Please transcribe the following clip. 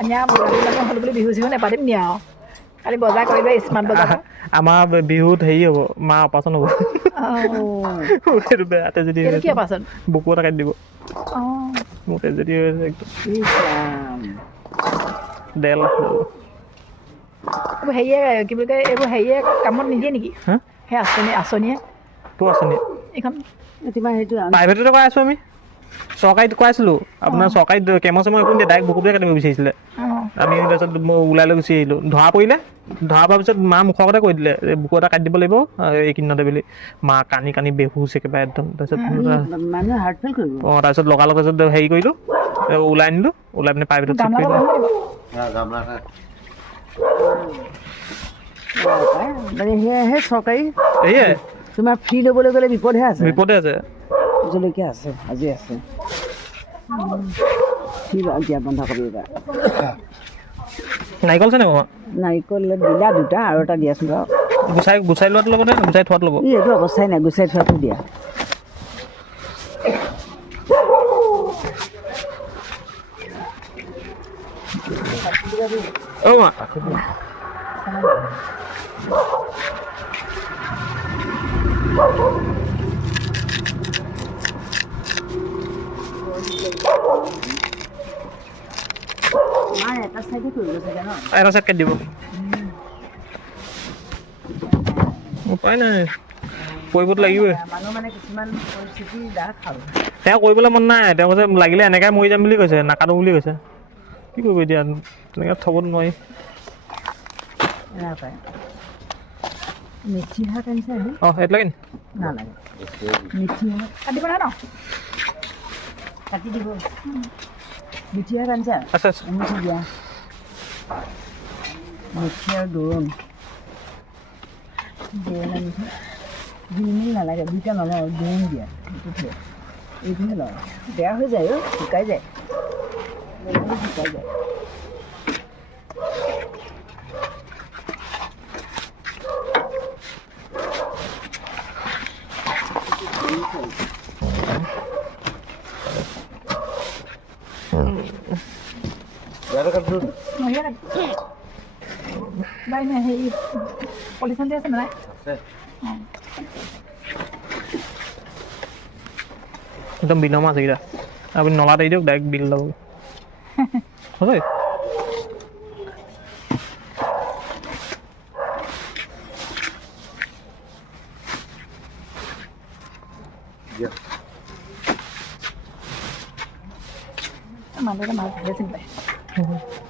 আমি আৰু বজাৰবিলাক হ'ল বুলি বিহু চিহু নেপাতিম নি আৰু খালি বজাৰ কৰিলে স্মাৰ্ট বজাৰ আমাৰ বিহুত হেৰি হ'ব মা অপাৰেশ্যন হ'ব সেইটো বেয়াতে যদি এইটো কি অপাৰেশ্যন বুকু এটা কাটি দিব অঁ মোতে যদি হৈছে একদম 1.5 লাখ যাব এইবোৰ হেৰিয়ে কি বুলি কয় এইবোৰ হেৰিয়ে কামত নিদিয়ে নেকি হা সেই আঁচনিয়ে তোৰ আঁচনি এইখন তোমাৰ সেইটো প্ৰাইভেটতে কৰাই আছোঁ আমি চৰকাৰীত কৰাইছিলোঁ আপোনাৰ চৰকাৰীত কেমো চেমো একো নিদিয়ে ডাইৰেক্ট বুকুটোৱে কাটিব বিচাৰিছিলে অঁ আমি তাৰপিছত মই ওলাই লৈ গুচি আহিলোঁ ধৰা পৰিলে ধৰা পোৱাৰ পিছত মা মুখৰ আগতে কৈ দিলে বুকু এটা কাটি দিব লাগিব এইকেইদিনতে বুলি মা কানি কানি বেহুচ একেবাৰে একদম তাৰপিছত মানুহে হাৰ্ট ফেইল কৰিব অঁ তাৰপিছত লগালগ তাৰপিছত হেৰি কৰিলোঁ ওলাই আনিলোঁ ওলাই পিনে প্ৰাইভেটত চিফ্ট গামলাটো কৰিলোঁ মানে সেয়াহে চৰকাৰী এয়াই তোমাৰ ফ্ৰী ল'বলৈ গ'লে বিপদহে আছে বিপদে আছে জলকীয়া আছে আজি আছে কি এতিয়া বন্ধাকবি এটা নাৰিকল আছে নে মামা নাৰিকল দিলা দুটা আৰু এটা দিয়াচোন বাৰু গুচাই লোৱাটো লগতে গুচাই থোৱাটো ল'ব ই এইটো অৱস্থাই নাই গুচাই থোৱাটো দিয়া অঁ মা এটা চাইডে কৰিব চাগে ন এটা চাইড কাটি দিব উপায় নাই কৰিবতো লাগিবই মানুহ মানে কিছুমান পৰিস্থিতি দ্বাৰা খাব তেওঁ কৰিবলৈ মন নাই তেওঁ কৈছে লাগিলে এনেকৈ মৰি যাম বুলি কৈছে নাকাটো বুলি কৈছে কি কৰিব এতিয়া তেনেকৈ থ'ব নোৱাৰি পায় মিঠি শাক আনিছে অঁ এইটো লাগে নি নালাগে মিঠি শাক কাটিব নাই ন কাটি দিব মিঠি শাক আনিছা আছে আছে আনিছোঁ দিয়া মিঠি আৰু দৌৰণ আনিছোঁ জিলমিল নালাগে দুইটা নলওঁ দৌৰণ দিয়া এইটো এইটোহে লওঁ বেয়া হৈ যায় শুকাই যায় শুকাই যায় হেৰি পলিচন দি আছে নাই একদম বিলৰ মাছ এইকেইটা আপুনি নলাত এৰি দিয়ক ডাইৰেক্ট বিল ল'ব সঁচাই মানুহটা মাছ ধৰিছে